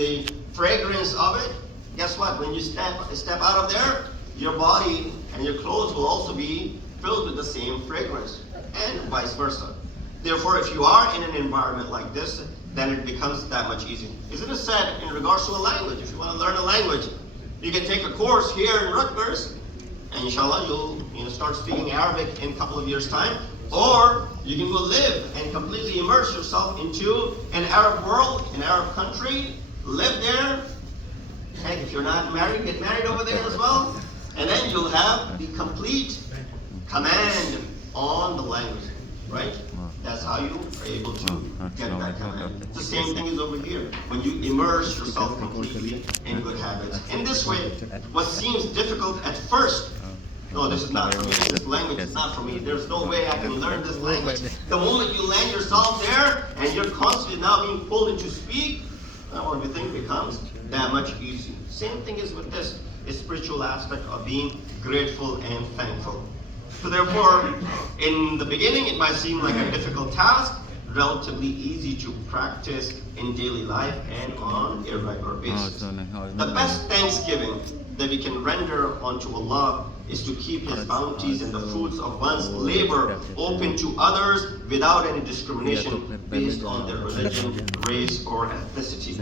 the fragrance of it, guess what? When you step out of there, your body and your clothes will also be filled with the same fragrance, and vice versa. Therefore, if you are in an environment like this, then it becomes that much easier. Isn't it said in regards to a language? If you want to learn a language, you can take a course here in Rutgers, and inshallah you'll start speaking Arabic in a couple of years' time. Or you can go live and completely immerse yourself into an Arab world, an Arab country, live there. Heck, if you're not married, get married over there as well. And then you'll have the complete command on the language, right? That's how you are able to get that command. The same thing is over here. When you immerse yourself completely in good habits. In this way, what seems difficult at first, no, this is not for me. This language is not for me. There's no way I can learn this language. The moment you land yourself there and you're constantly now being pulled into speak, everything becomes that much easier. Same thing is with this spiritual aspect of being grateful and thankful. So therefore, in the beginning, it might seem like a difficult task, relatively easy to practice in daily life and on a regular basis. The best thanksgiving that we can render unto Allah is to keep His bounties and the fruits of one's labor open to others without any discrimination based on their religion, race, or ethnicity.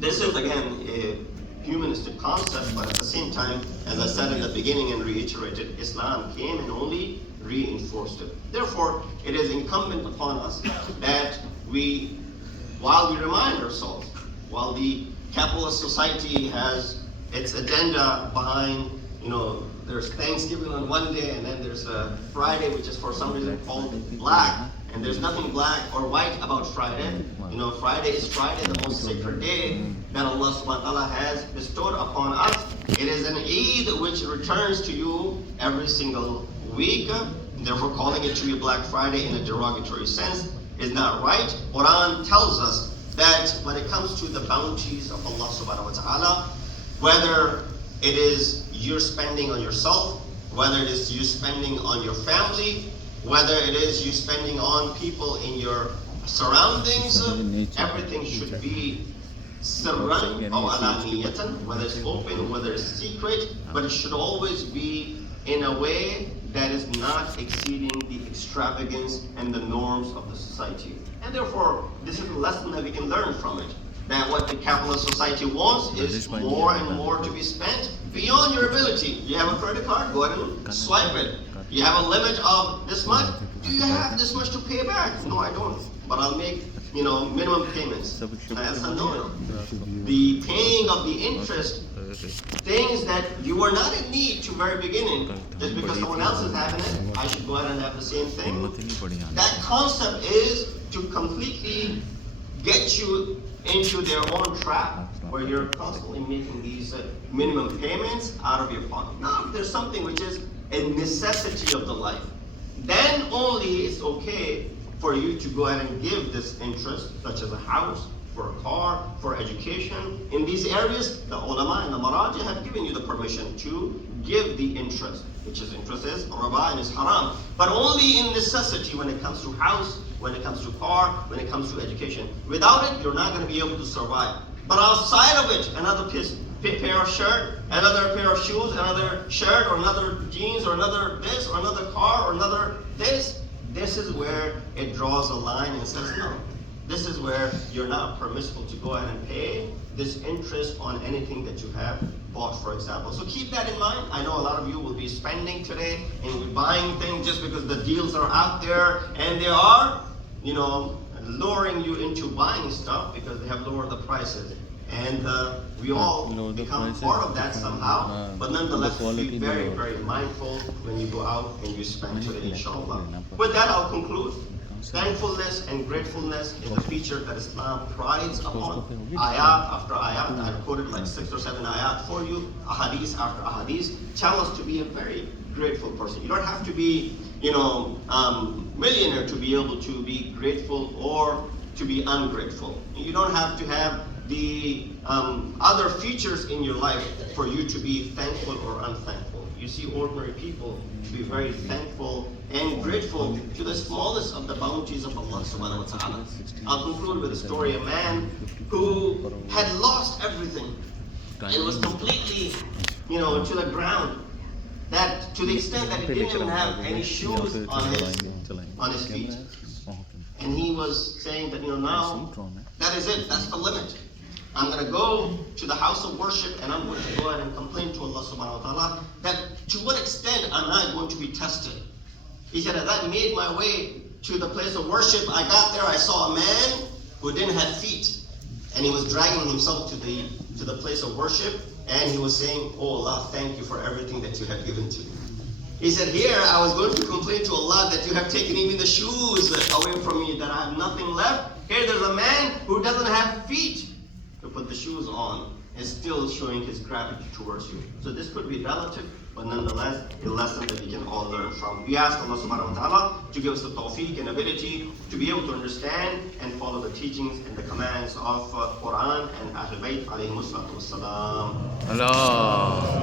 This is again a humanistic concept, but at the same time, as I said in the beginning and reiterated, Islam came and only reinforced it. Therefore, it is incumbent upon us that while we remind ourselves, while the capitalist society has its agenda behind, there's Thanksgiving on one day, and then there's a Friday, which is for some reason called black, and there's nothing black or white about Friday. Friday is Friday, the most sacred day that Allah subhanahu wa ta'ala has bestowed upon us. It is an Eid which returns to you every single week. Therefore, calling it to be Black Friday in a derogatory sense is not right. Quran tells us that when it comes to the bounties of Allah subhanahu wa ta'ala, whether it is you're spending on yourself, whether it is you spending on your family, whether it is you spending on people in your surroundings, everything should be sirran or alaniyatan, whether it's open, whether it's secret, but it should always be in a way that is not exceeding the extravagance and the norms of the society. And therefore, this is a lesson that we can learn from it. That what the capitalist society wants is more and more to be spent beyond your ability. You have a credit card, go ahead and swipe it. You have a limit of this much. Do you have this much to pay back? No, I don't. But I'll make, minimum payments. That's a no. The paying of the interest, things that you were not in need to very beginning, just because someone else is having it, I should go ahead and have the same thing. That concept is to completely get you into their own trap, where you're constantly making these minimum payments out of your pocket. Now, if there's something which is a necessity of the life, then only it's okay for you to go ahead and give this interest, such as a house, for a car, for education. In these areas, the ulama and the maraji have given you the permission to give the interest, which is interest is riba and is haram. But only in necessity when it comes to house, when it comes to car, when it comes to education. Without it, you're not going to be able to survive. But outside of it, another pair of shirt, another pair of shoes, another shirt, or another jeans, or another this, or another car, or another this, this is where it draws a line and says, no, this is where you're not permissible to go ahead and pay this interest on anything that you have bought, for example. So keep that in mind. I know a lot of you will be spending today and buying things just because the deals are out there, and they are, luring you into buying stuff because they have lowered the prices. And we all become part of that somehow. But nonetheless, be very, very mindful when you go out and you spend today, inshallah. With that, I'll conclude. Thankfulness and gratefulness is a feature that Islam prides upon. Ayat after ayat, I've quoted like 6 or 7 ayat for you, ahadith after ahadith, tell us to be a very grateful person. You don't have to be, millionaire to be able to be grateful or to be ungrateful. You don't have to have the other features in your life for you to be thankful or unthankful. you see ordinary people be very thankful and grateful to the smallest of the bounties of Allah subhanahu wa ta'ala. I'll conclude with a story. A man who had lost everything and was completely, to the ground. That to the extent that he didn't even have any shoes on his feet. And he was saying that, now that is it, that's the limit. I'm going to go to the house of worship and I'm going to go ahead and complain to Allah subhanahu wa ta'ala that to what extent am I going to be tested? He said, as I made my way to the place of worship, I got there, I saw a man who didn't have feet. And he was dragging himself to the place of worship, and he was saying, oh Allah, thank you for everything that you have given to me. He said, here I was going to complain to Allah that you have taken even the shoes away from me, that I have nothing left. Here there's a man who doesn't have feet to put the shoes on and still showing his gratitude towards you. So this could be relative, but nonetheless a lesson that we can all learn from. We ask Allah subhanahu wa ta'ala to give us the tawfiq and ability to be able to understand and follow the teachings and the commands of Quran and Ahl-e-Bait alayhi salatu wassalam. Allah.